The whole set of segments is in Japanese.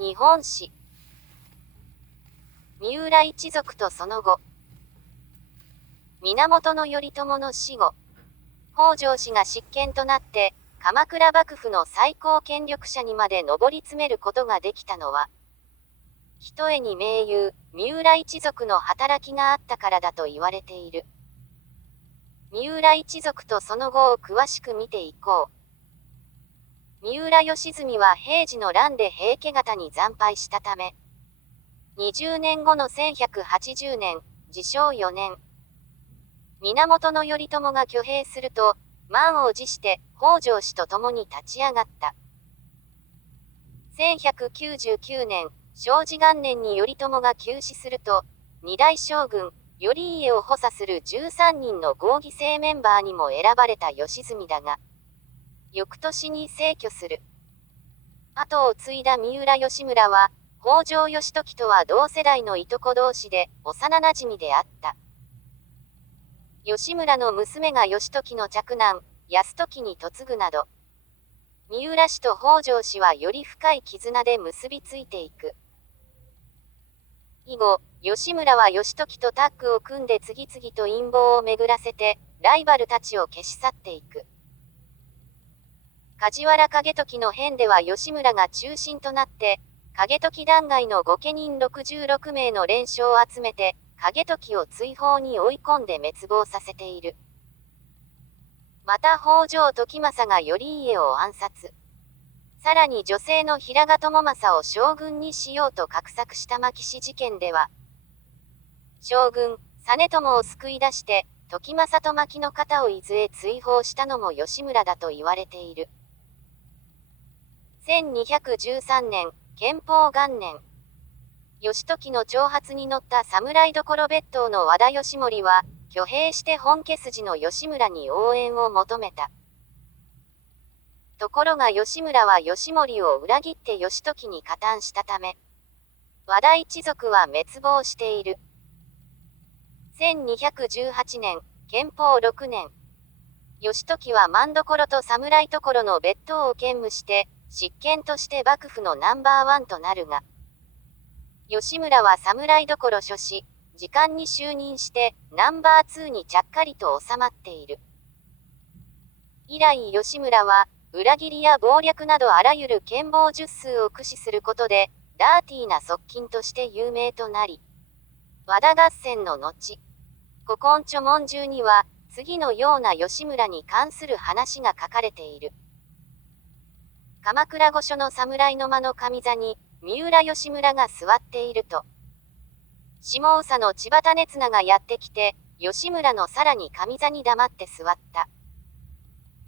日本史。三浦一族とその後。源頼朝の死後、北条氏が執権となって、鎌倉幕府の最高権力者にまで上り詰めることができたのは、ひとえに盟友、三浦一族の働きがあったからだと言われている。三浦一族とその後を詳しく見ていこう。三浦義澄は平治の乱で平家方に惨敗したため、20年後の1180年、治承4年、源頼朝が挙兵すると、満を持して北条氏と共に立ち上がった。1199年、正治元年に頼朝が急死すると、二代将軍、頼家を補佐する13人の合議制メンバーにも選ばれた義澄だが、翌年に逝去する。後を継いだ三浦義村は、北条義時とは同世代のいとこ同士で幼なじみであった。義村の娘が義時の嫡男、泰時に嫁ぐなど、三浦氏と北条氏はより深い絆で結びついていく。以後、義村は義時とタッグを組んで次々と陰謀を巡らせて、ライバルたちを消し去っていく。梶原景時の変では義村が中心となって、景時弾劾の御家人66名の連署を集めて、景時を追放に追い込んで滅亡させている。また北条時政が頼家を暗殺。さらに女性の平賀朝雅を将軍にしようと画策した牧氏事件では、将軍、実朝を救い出して、時政と牧の方を伊豆へ追放したのも義村だと言われている。1213年、建保元年。義時の挑発に乗った侍所別当の和田義盛は、挙兵して本家筋の義村に応援を求めた。ところが義村は義盛を裏切って義時に加担したため、和田一族は滅亡している。1218年、建保6年。義時は政所と侍所の別当を兼務して、執権として幕府のナンバーワンとなるが、義村は侍所所司、次官に就任してナンバーツーにちゃっかりと収まっている。以来義村は、裏切りや謀略などあらゆる権謀術数を駆使することで、ダーティーな側近として有名となり、和田合戦の後、古今著問中には、次のような義村に関する話が書かれている。鎌倉御所の侍の間の上座に、三浦義村が座っていると、下総の千葉種綱がやってきて、義村のさらに上座に黙って座った。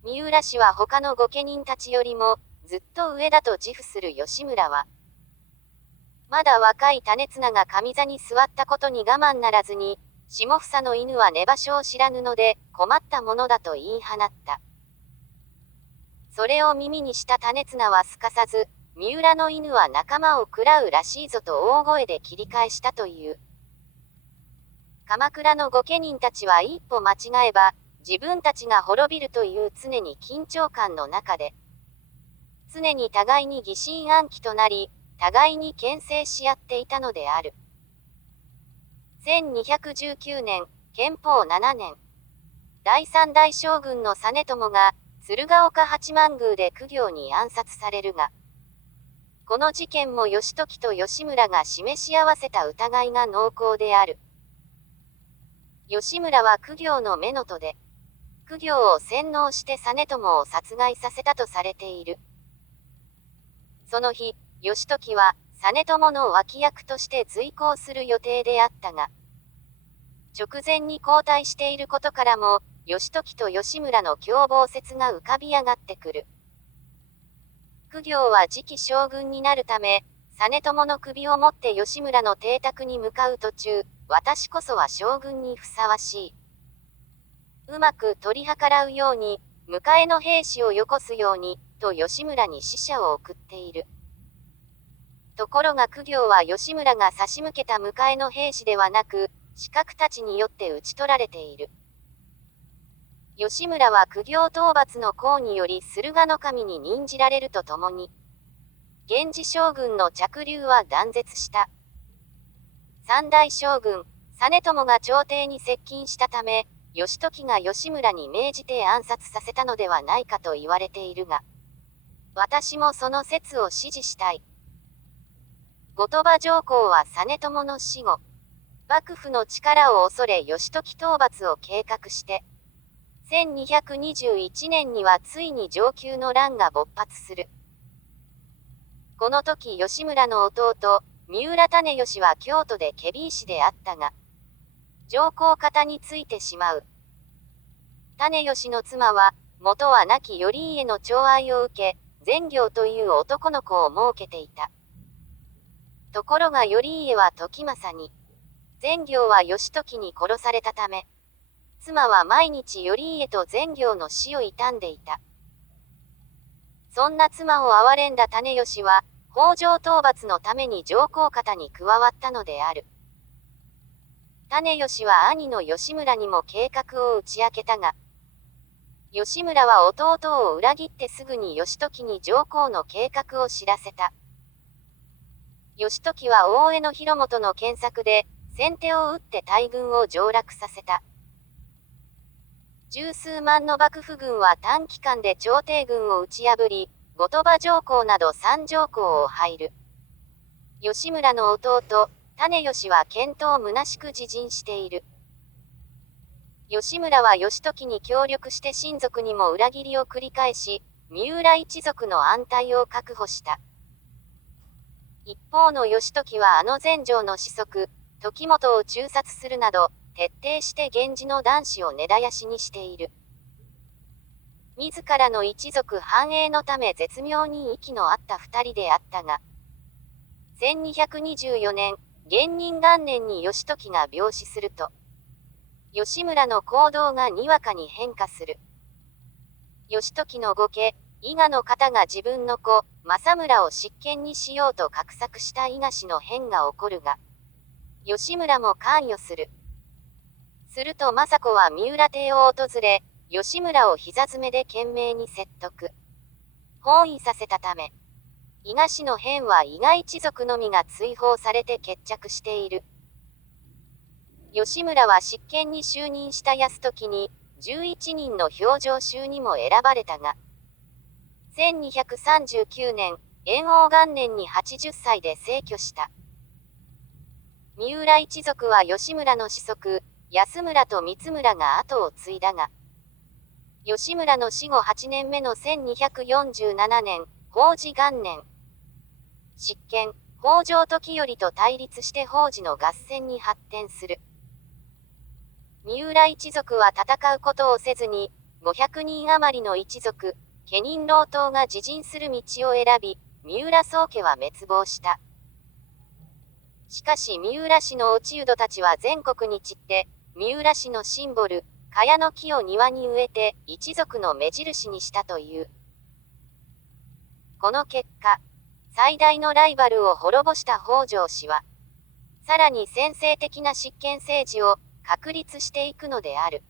三浦氏は他の御家人たちよりも、ずっと上だと自負する義村は、まだ若い種綱が上座に座ったことに我慢ならずに、下総の犬は寝場所を知らぬので、困ったものだと言い放った。それを耳にした種綱はすかさず、三浦の犬は仲間を食らうらしいぞと大声で切り返したという。鎌倉の御家人たちは一歩間違えば、自分たちが滅びるという常に緊張感の中で、常に互いに疑心暗鬼となり、互いに牽制し合っていたのである。1219年、建保7年。第三代将軍の実朝が、鶴岡八幡宮で公暁に暗殺されるが、この事件も義時と義村が示し合わせた疑いが濃厚である。義村は公暁の乳母で、公暁を洗脳して実朝を殺害させたとされている。その日、義時は、実朝の脇役として随行する予定であったが、直前に交代していることからも、義時と義村の共謀説が浮かび上がってくる。公暁は次期将軍になるため、実朝の首を持って義村の邸宅に向かう途中、私こそは将軍にふさわしい。うまく取り計らうように、迎えの兵士をよこすように、と義村に使者を送っている。ところが公暁は義村が差し向けた迎えの兵士ではなく、刺客たちによって討ち取られている。義村は公暁討伐の功により駿河守に任じられるとともに、源氏将軍の嫡流は断絶した。三代将軍、実朝が朝廷に接近したため、義時が吉村に命じて暗殺させたのではないかと言われているが、私もその説を支持したい。後鳥羽上皇は実朝の死後、幕府の力を恐れ義時討伐を計画して、1221年にはついに承久の乱が勃発する。この時吉村の弟、三浦胤義は京都で検非違使であったが、上皇方についてしまう。胤義の妻は、元は亡き頼家の寵愛を受け、善行という男の子を設けていた。ところが頼家は時政に、善行は義時に殺されたため、妻は毎日頼家と善行の死を悼んでいた。そんな妻を憐れんだ胤義は、北条討伐のために上皇方に加わったのである。胤義は兄の吉村にも計画を打ち明けたが、吉村は弟を裏切ってすぐに義時に上皇の計画を知らせた。義時は大江広元の検索で、先手を打って大軍を上洛させた。十数万の幕府軍は短期間で朝廷軍を打ち破り、後鳥羽上皇など三条校を入る。吉村の弟、胤義は健闘虚しく自陣している。吉村は義時に協力して親族にも裏切りを繰り返し、三浦一族の安泰を確保した。一方の義時はあの全成の子息、時元を誅殺するなど、徹底して源氏の男子を根絶やしにしている。自らの一族繁栄のため絶妙に息の合った二人であったが、1224年、元仁元年に義時が病死すると、吉村の行動がにわかに変化する。義時の後家、伊賀の方が自分の子、政村を執権にしようと画策した伊賀氏の変が起こるが、吉村も関与する。すると政子は三浦邸を訪れ、吉村を膝詰めで懸命に説得。翻意させたため、伊賀氏の変は伊賀一族のみが追放されて決着している。吉村は執権に就任した泰時に、11人の評定衆にも選ばれたが、1239年、延応元年に80歳で逝去した。三浦一族は吉村の子息、安村と光村が後を継いだが、吉村の死後8年目の1247年、宝治元年、執権、北条時頼と対立して宝治の合戦に発展する。三浦一族は戦うことをせずに、500人余りの一族、家人老頭が自陣する道を選び、三浦宗家は滅亡した。しかし三浦氏の落人たちは全国に散って、三浦氏のシンボル、茅の木を庭に植えて、一族の目印にしたという。この結果、最大のライバルを滅ぼした北条氏は、さらに専制的な執権政治を確立していくのである。